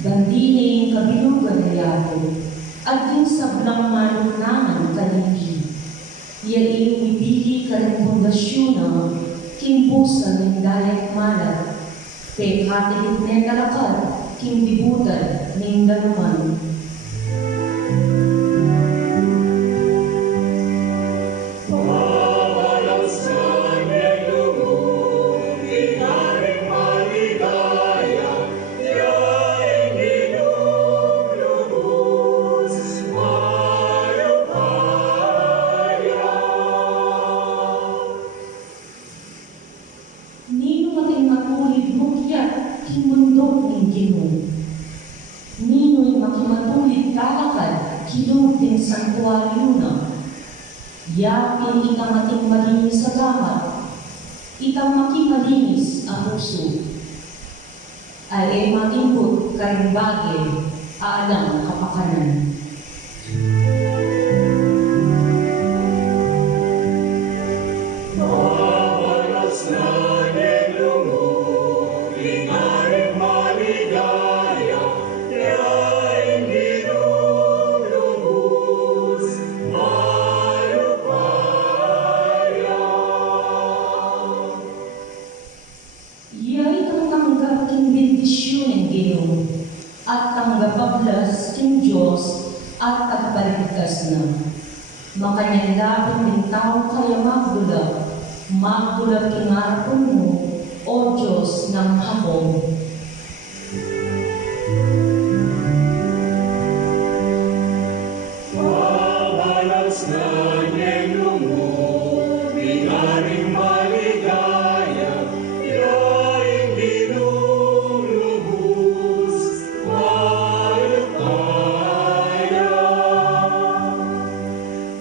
Bandini kabilugan na yato, at yung sablang manunangan kanindi. Yaing ibili ka ng pundasyon ng kimbusan ng dayak malat, pe katilit na kalakad, kimbibutan ng danuman. hilong din santuaryo na. Yakin itang ating malinis sa gamat, itang makimalinis ang puso. Ay matimpot karing bagay, aalang kapakanan. At tanggapablas king Diyos at agbaligtas na. Makanyang ng tao kaya magbulag kingarapon mo, O Diyos ng hapon. Mabalas na niyelo mo, binaring maligaya, yaing binulubos, malukaya.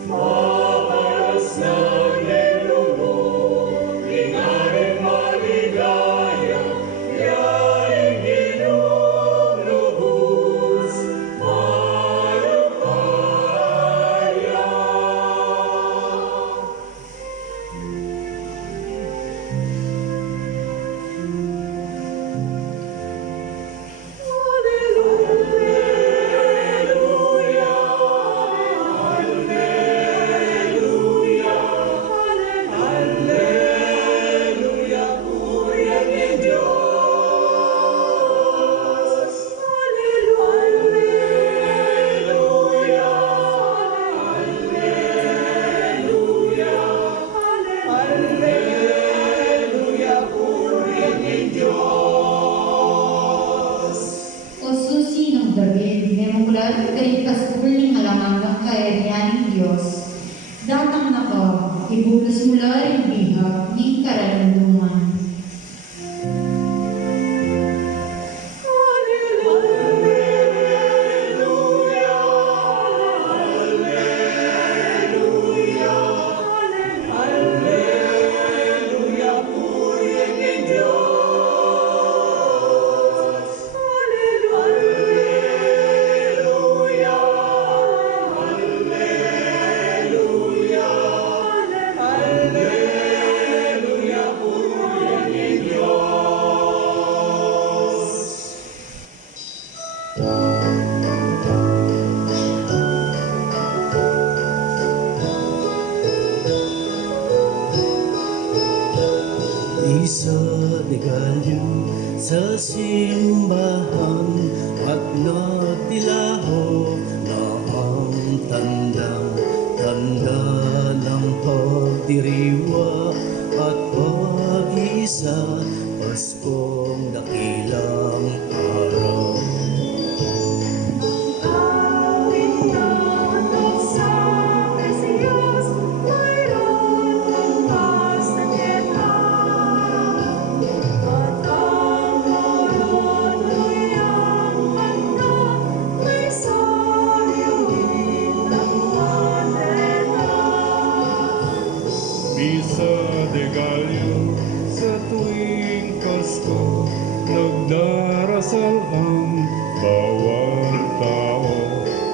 Mabalas na niyelo mo, binaring maligaya, yaing binulubos, O susi ng David, memulad kay pasbuling halangang kaayaan ng Diyos. Datang na ka, ibulos mula rin bihag, ni karalunduman. Isa degalyo sa simbahan at nagtilaho na ang tanda ng pagdiriwa at pag-isa, Paskong dakilang araw. Misa de Gallo sa tuwing Pasko, nagdarasal ang bawat tao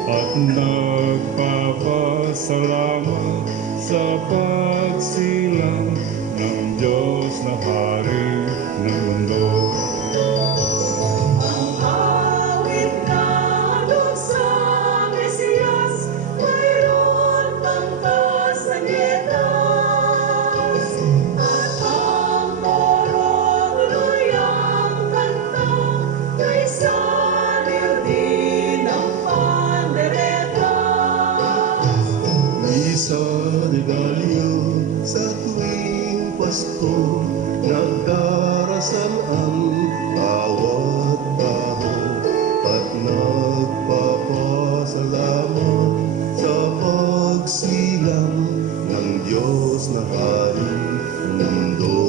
at nagpapasalamat sa pagsilang ng Diyos na Hari ng mundo. Misa de Gallo sa tuwing Pasko, nagdarasal ang bawat tao at nagpapasalamat sa pagsilang ng Diyos na Hari ng mundo.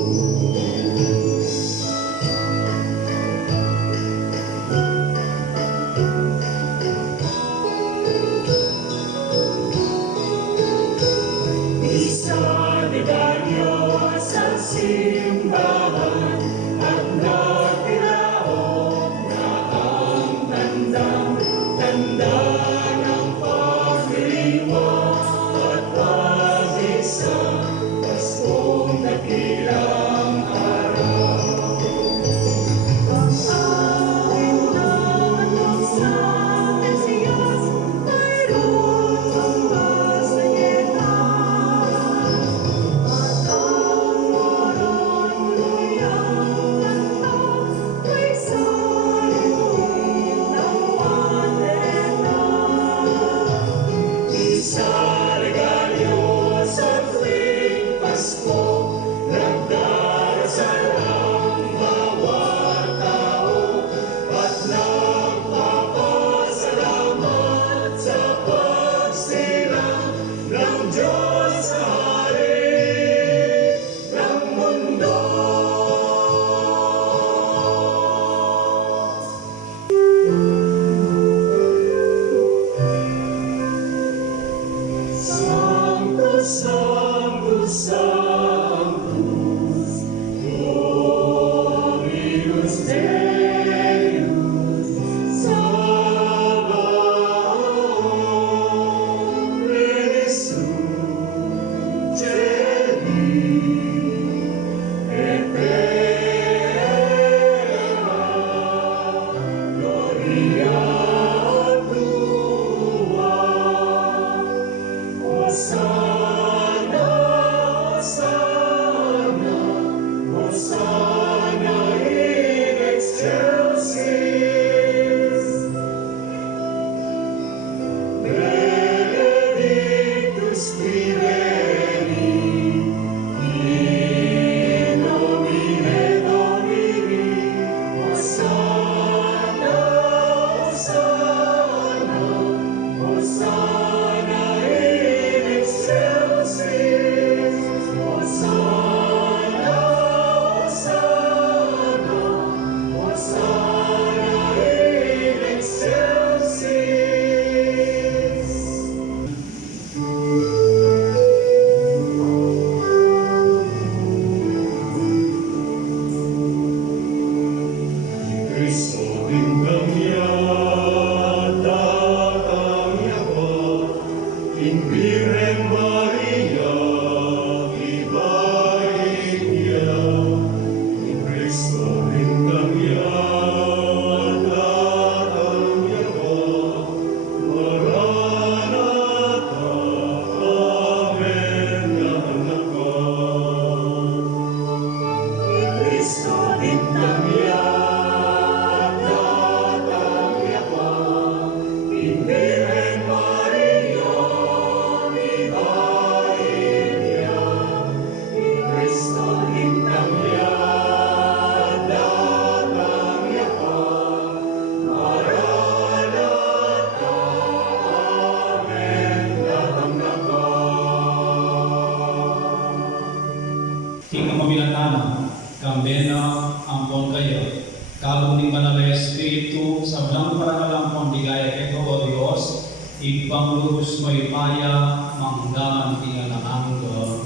kinalana, kambena ampon kayo. Kalong ni Banal Espiritu, sablang parangalampon digaya keto o Diyos, ipangluhus mo ipaya, manggaman kinalanganggo.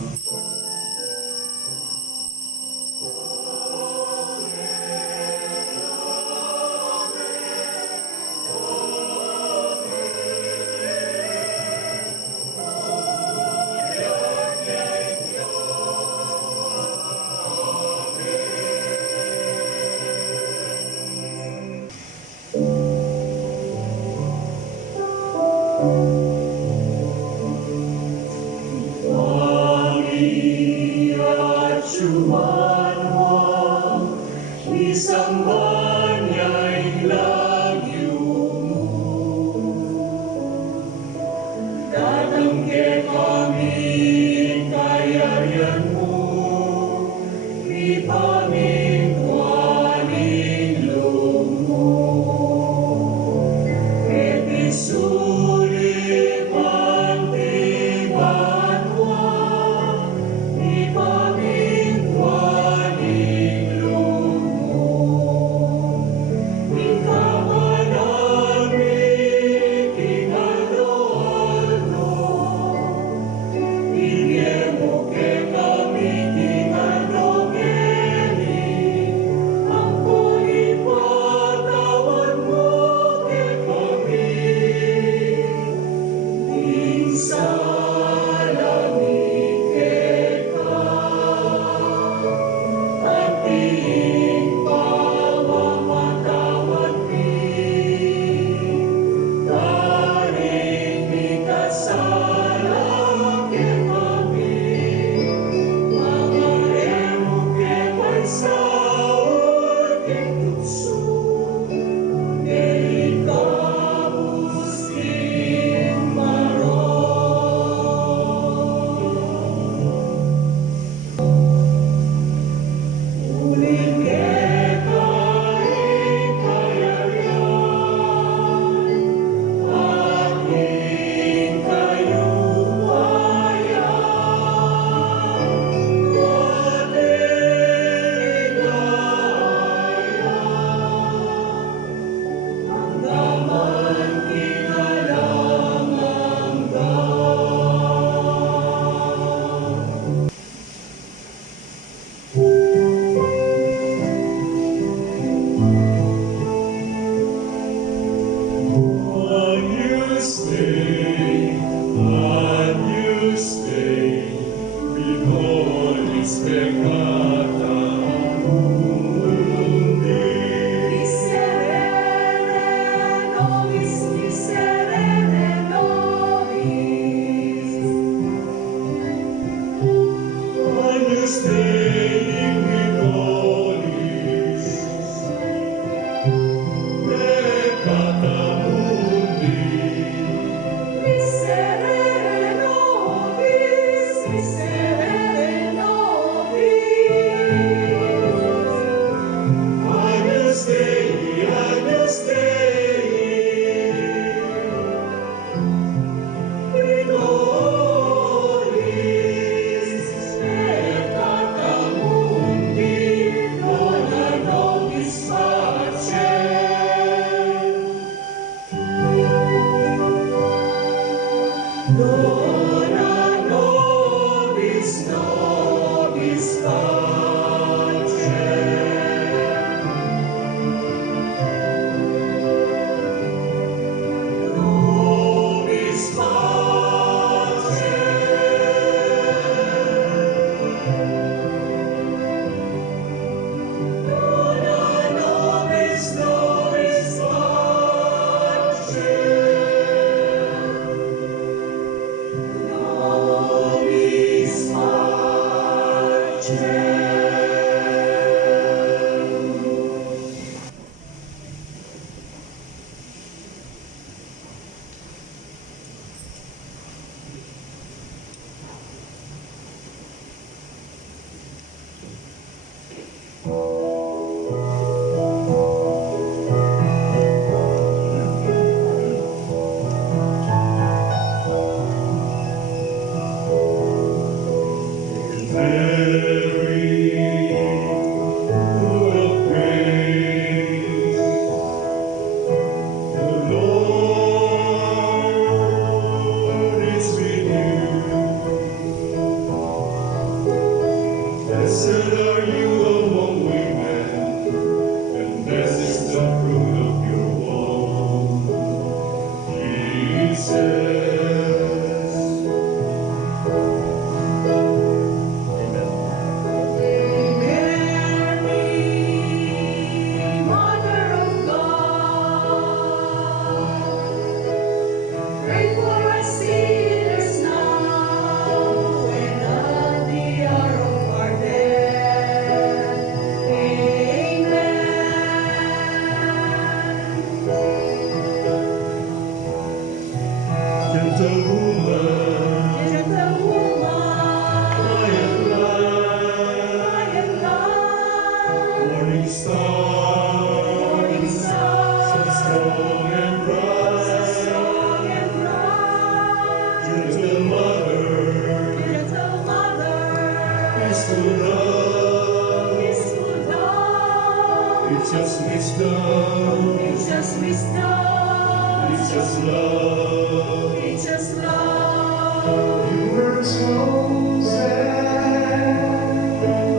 Gentle woman, Gentle woman, quiet light, quiet light, morning star, morning star, so strong and bright, strong and bright, gentle mother, gentle mother, peaceful love, peaceful love, it's just wisdom, it's just wisdom, it's just love. it's just love. You were chosen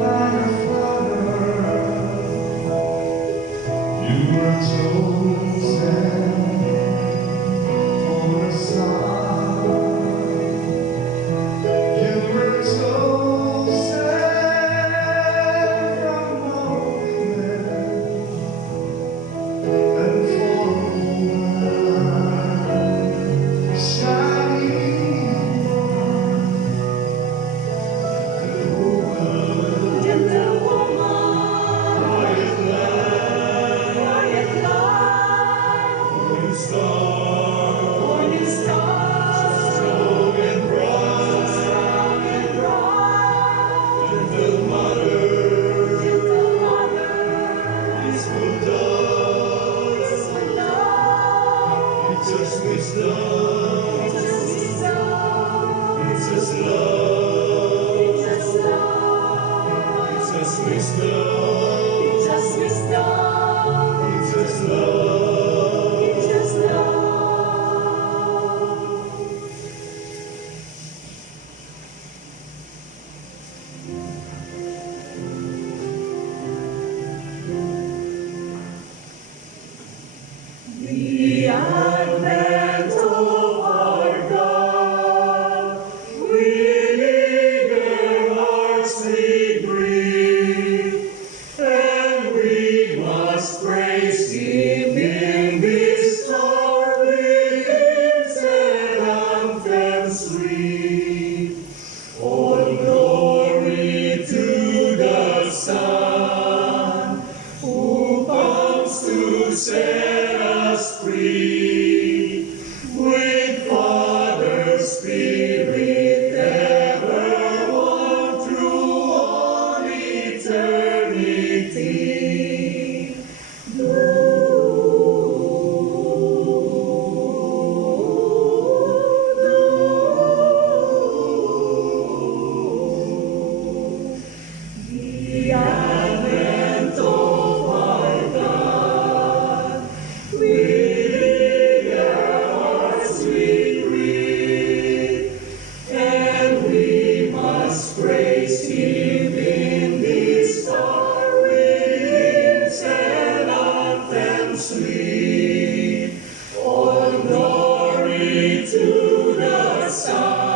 by the Father. You were chosen for the Son. You were chosen from all women and for a woman shining Gentle woman, quiet light, quiet light, morning star, morning star, strong and bright, strong and bright, gentle mother, gentle mother, peaceful dove, peaceful love, it's just wisdom, it's just wisdom, it's just love, it's just love, it's just wisdom, it's just wisdom, it's just love. it's just love. The advent of our God, we their hearts we breathe, and we must praise Him in this hour with hymns and anthems sweet. All glory to the Son, who comes to set us free. With Father's Spirit ever one through all eternity. The advent of our God, with their hearts we breathe, and we must praise Him in this hour with hymns and anthems sweet. All glory to the Son,